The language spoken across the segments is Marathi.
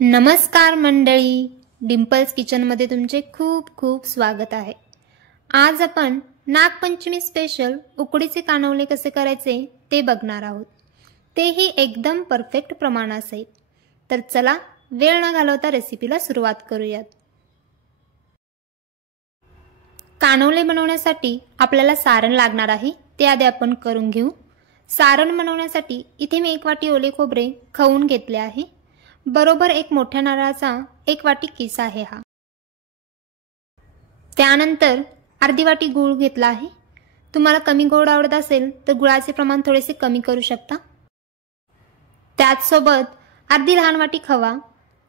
नमस्कार मंडळी, डिम्पल्स किचनमध्ये तुमचे खूप खूप स्वागत आहे। आज आपण नागपंचमी स्पेशल उकडीचे कानवले कसे करायचे ते बघणार आहोत। तेही एकदम परफेक्ट प्रमाणासहित। तर चला वेळ न घालवता रेसिपीला सुरुवात करूयात। कानवले बनवण्यासाठी आपल्याला सारण लागणार आहे, ते आधी आपण करून घेऊ। सारण बनवण्यासाठी इथे मी 1 वाटी ओले खोबरे खवून घेतले आहे। बरोबर 1 मोठ्या नारळाचा 1 वाटी किस आहे हा। त्यानंतर अर्धी वाटी गूळ घेतला आहे। तुम्हाला कमी गोड आवडत असेल तर गुळाचे प्रमाण थोडेसे कमी करू शकता। त्याच सोबत अर्धी लहान वाटी खवा,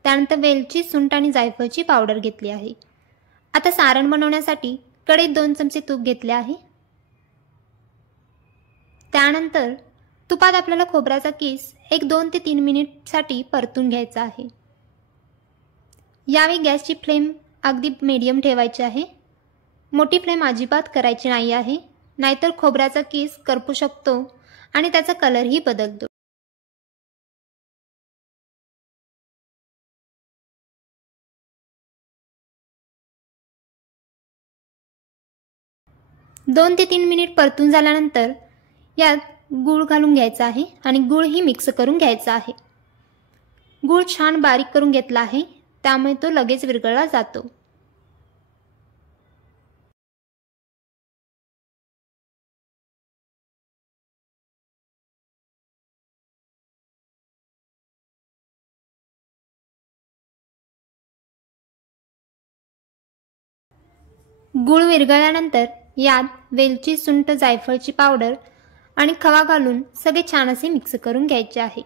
त्यानंतर वेलची, सुंठ आणि जायफळची पावडर घेतली आहे। आता सारण बनवण्यासाठी कढईत 2 चमचे तूप घेतले आहे। त्यानंतर तुपात आपल्याला खोबऱ्याचा किस 2 ते 3 मिनिटसाठी परतून घ्यायचा आहे। यावेळी गॅसची फ्लेम अगदी मीडियम ठेवायची आहे। मोठी फ्लेम अजिबात करायची नाही आहे, नाहीतर खोबऱ्याचा किस करपू शकतो आणि त्याचा कलरही बदलतो। दोन ते 3 मिनिट परतून झाल्यानंतर यात गूळ घालून घ्यायचा आहे आणि गूळ ही मिक्स करून घ्यायचा आहे। गूळ छान बारीक करून घेतला आहे, त्यामुळे तो लगेच विरघळला जातो। गूळ विरघळल्यानंतर यात वेलची, सुंठ, जायफळची पावडर आणि खवा घालून सगळे छान असे मिक्स करून घ्यायचे आहे।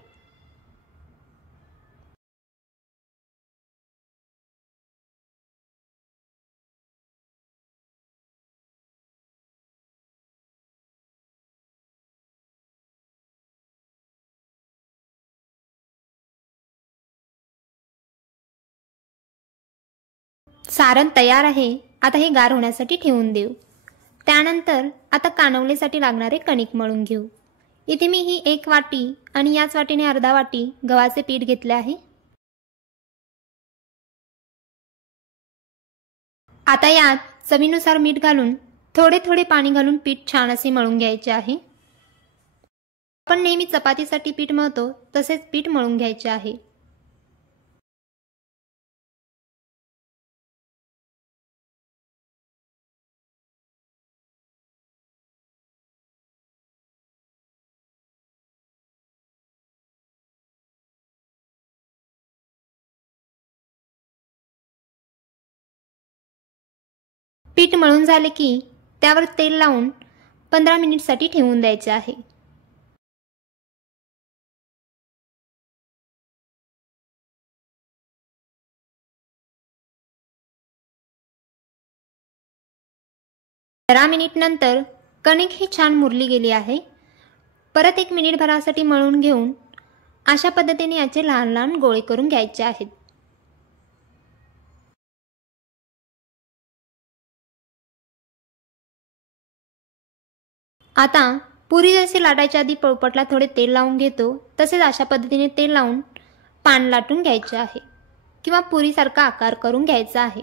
सारण तयार आहे। आता हे गार होण्यासाठी ठेवून देऊ। त्यानंतर आता कानवलेसाठी लागणारे कणिक मळून घेऊ। इथे मी ही 1 वाटी आणि याच वाटीने अर्धा वाटी गव्हाचे पीठ घेतले आहे। आता यात चवीनुसार मीठ घालून थोडे थोडे पाणी घालून पीठ छान असे मळून घ्यायचे आहे। आपण नेहमी चपातीसाठी पीठ मळतो तसेच पीठ मळून घ्यायचे आहे। पीठ मळून झाले की त्यावर तेल लावून 15 मिनिटसाठी ठेवून द्यायचे आहे। मिनिट नंतर कणिक ही छान मुरली गेली आहे। परत 1 मिनिटभरासाठी मळून घेऊन अशा पद्धतीने याचे लहान लहान गोळे करून घ्यायचे आहेत। आता पुरी जशी लाटायच्या आधी पोळपाटला थोडे तेल लावून घेतो, तसेच अशा पद्धतीने तेल लावून पान लाटून घ्यायचे आहे किंवा पुरीसारखा आकार करून घ्यायचा आहे।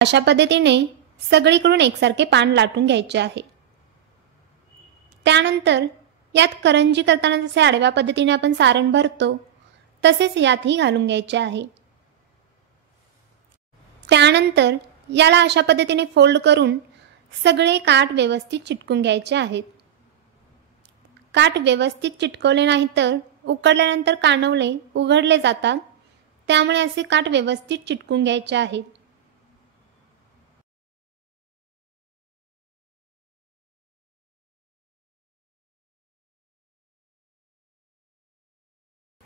अशा पद्धतीने सगळीकडून एकसारखे पान लाटून घ्यायचे आहे। त्यानंतर यात करंजी करताना जसे आडव्या पद्धतीने आपण सारण भरतो तसेच यातही घालून घ्यायचे आहे। त्यानंतर याला अशा पद्धतीने फोल्ड करून सगळे काठ व्यवस्थित चिटकून घ्यायचे आहेत। काठ व्यवस्थित चिटकवले नाही तर उकडल्यानंतर कानवले उघडले जातात, त्यामुळे असे काठ व्यवस्थित चिटकून घ्यायचे आहेत।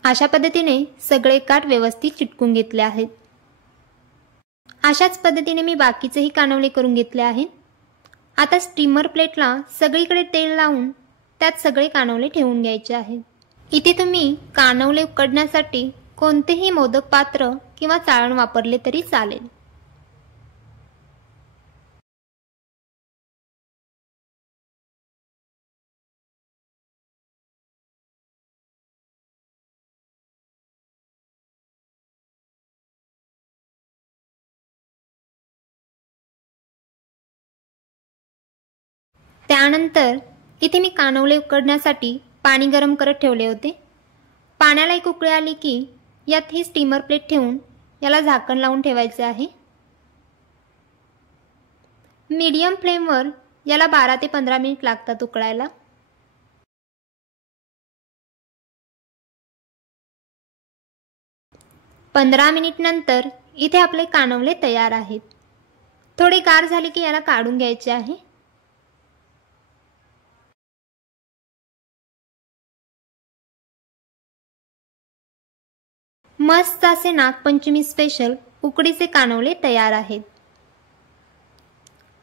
अशा पद्धतीने सगळे काठ व्यवस्थित चिटकून घेतले आहेत। अशाच पद्धतीने मी बाकीचेही कानवले करून घेतले आहेत। आता स्टीमर प्लेटला सगळीकडे तेल लावून त्यात सगळे कानवले ठेवून घ्यायचे आहेत। इथे तुम्ही कानवले उकडण्यासाठी कोणतेही मोदक पात्र किंवा चाळण वापरले तरी चालेल। त्यानंतर इथे मी कानवले उकडण्यासाठी पाणी गरम करत ठेवले होते. पाण्याला एक उकळी आली की यात ही स्टीमर प्लेट ठेवून याला झाकण लावून ठेवायचे आहे. मीडियम फ्लेमवर याला 12 ते 15 मिनिट लागतात उकळायला. पंधरा मिनिट नंतर इथे आपले कानवले तयार आहेत. थोडे गार झाले की याला काढून घ्यायचे आहे. मस्त असे नागपंचमी स्पेशल उकडीचे कानवले तयार आहेत.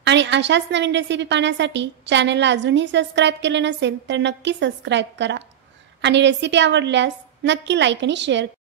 आणि अशाच नवीन रेसिपी पाहण्यासाठी चॅनलला अजूनही सबस्क्राईब केले नसेल तर नक्की सबस्क्राईब करा आणि रेसिपी आवडल्यास नक्की लाईक आणि शेअर करा.